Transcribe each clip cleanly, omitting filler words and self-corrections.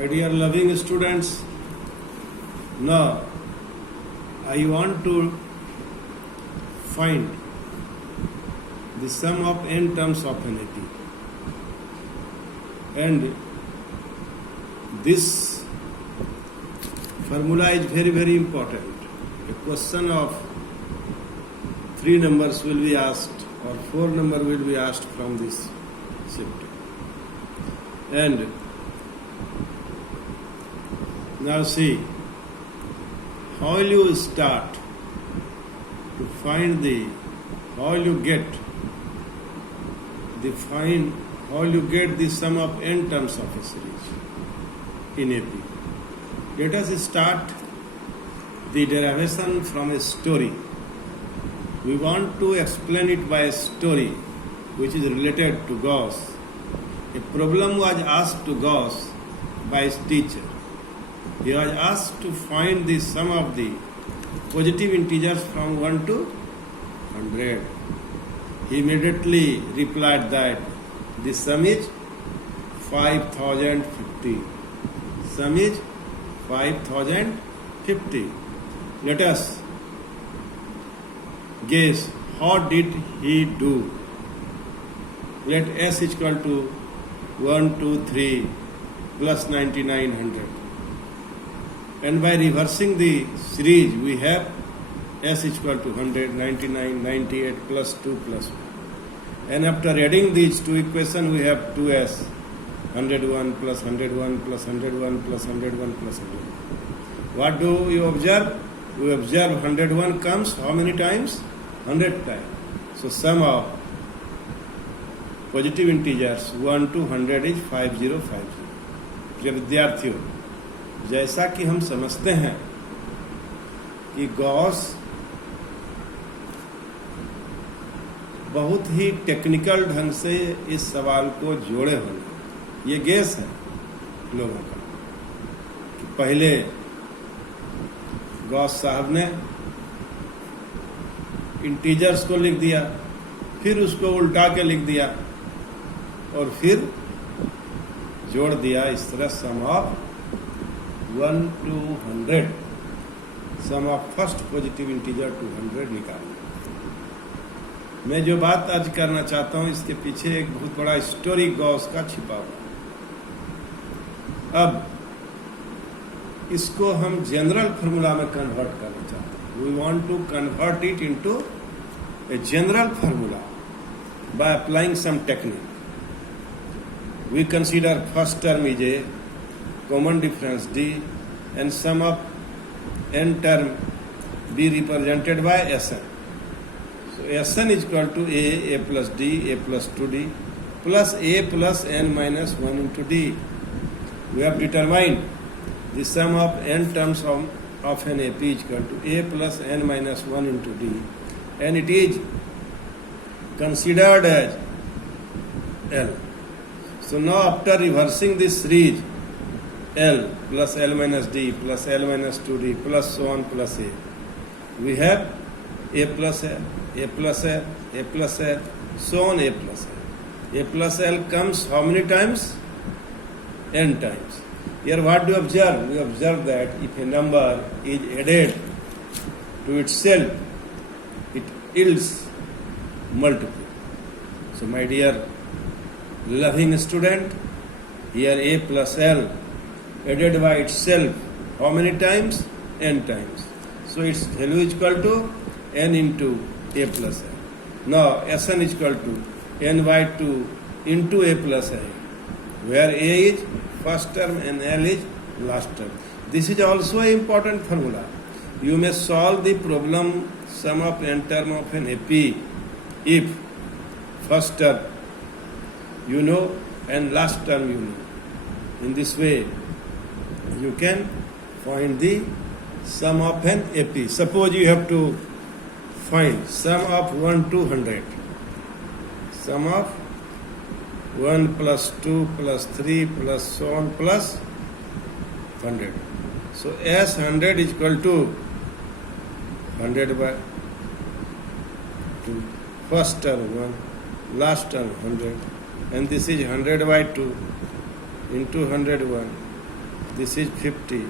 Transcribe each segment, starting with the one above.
My dear loving students, now I want to find the sum of n terms of an AP. And this formula is very important. A question of 3 numbers will be asked or 4 numbers will be asked from this shift. And now see, how will you start to find how will you get the sum of n terms of a series in AP. Let us start the derivation from a story. We want to explain it by a story which is related to Gauss. A problem was asked to Gauss by his teacher. He was asked to find the sum of the positive integers from 1 to 100. He immediately replied that the sum is 5050. Sum is 5050. Let us guess how did he do. Let S is equal to 1, 2, 3 plus 9900. And by reversing the series, we have S is equal to 100, 99, 98 plus 2 plus 1. And after adding these two equations, we have 2S, 101 plus 101 plus 101 plus 101 plus 101. What do you observe? We observe 101 comes how many times? 100 times. So sum of positive integers 1 to 100 is 5050. प्रिय विद्यार्थियों, जैसा कि हम समझते हैं कि Gauss बहुत ही technical ढंग से इस सवाल को जोड़े होंगे। ये गेस है लोगों का कि पहले गॉस साहब ने इंटीजर्स को लिख दिया, फिर उसको उल्टा के लिख दिया और फिर जोड़ दिया। इस तरह sum of 1 to 100, sum of first positive integer to 100 निकालना। मैं जो बात आज करना चाहता हूं, इसके पीछे एक बहुत बड़ा स्टोरी गॉस का छिपा हुआ। अब इसको हम जनरल फार्मूला में कन्वर्ट करना चाहते हैं। We want to convert it into a general formula by applying some technique. We consider first term is a common difference D and sum of n term be represented by Sn. So Sn is equal to A plus D, A plus 2D plus A plus n minus 1 into D. We have determined the sum of n terms of an AP is equal to A plus n minus 1 into D, and it is considered as L. So now after reversing this series, L plus L minus D plus L minus 2D plus so on plus A, we have A plus L, A plus L, A plus L, so on A plus L. A plus L comes how many times? N times. Here what do you observe? We observe that if a number is added to itself, it yields multiple. So my dear loving student, here A plus L added by itself how many times? N times. So its value is equal to n into A plus L. Now Sn is equal to n by 2 into A plus L, where A is first term and L is last term. This is also an important formula. You may solve the problem sum of n term of an AP if first term you know and last term you know. In this way you can find the sum of an AP. Suppose you have to find sum of 1 to 100. Sum of 1 plus 2 plus 3 plus so on plus 100. So S 100 is equal to 100 by 2. First term 1, last term 100. And this is 100 by 2 into 101 This is 50.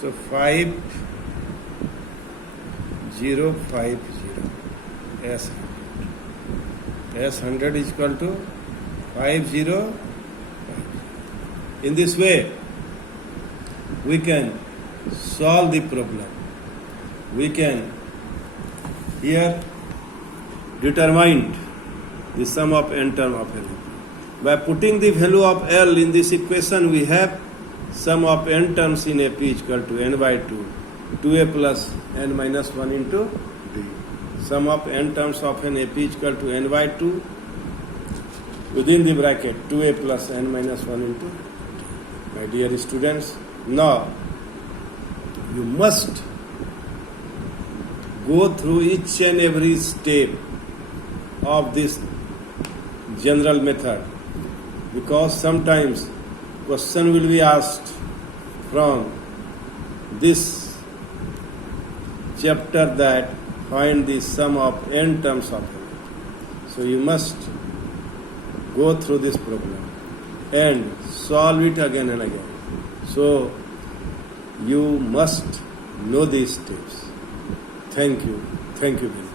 So 5050 S 100. S 100 is equal to 50. In this way, we can solve the problem. We can here determine the sum of n term of L. By putting the value of L in this equation, we have sum of n terms in AP is equal to n by 2, 2a plus n minus 1 into d. Sum of n terms of an AP is equal to n by 2 within the bracket 2a plus n minus 1 into d. My dear students, now you must go through each and every step of this general method, because sometimes question will be asked from this chapter that find the sum of n terms of L. So you must go through this problem and solve it again and again. So you must know these steps. Thank you very much.